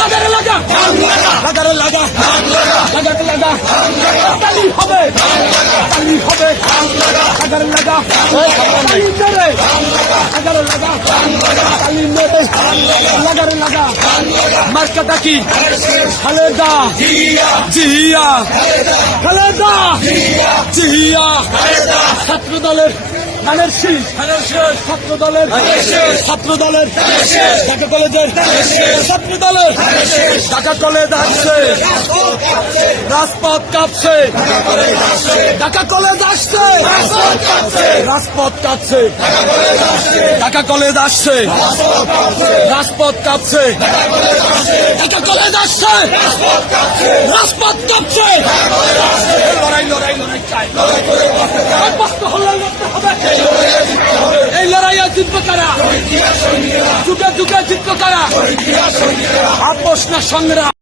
লাগারে লাগা লাগারে লাগা লাগারে লাগা তালি হবে দলের ধানের শীষ। ছাত্র দলের ছাত্র দলের ঢাকা কলেজের ছাত্র দলের ঢাকা কলেজ আসছে। রাজপথ কাঁপছে। ঢাকা কলেজ আসছে। রাজপথ কাঁপছে। ঢাকা কলেজ আসছে। রাজপথ কাঁপছে। ঢাকা কলেজ আসছে। রাজপথ কাঁপছে। লড়াই লড়াই লড়াই চাই। রাজপথ হল্লা লড়তে হবে। এই লড়াইয়ে জিতবে তারা যুগে যুগে জিতবে তারা আপোষ না সংগ্রাম।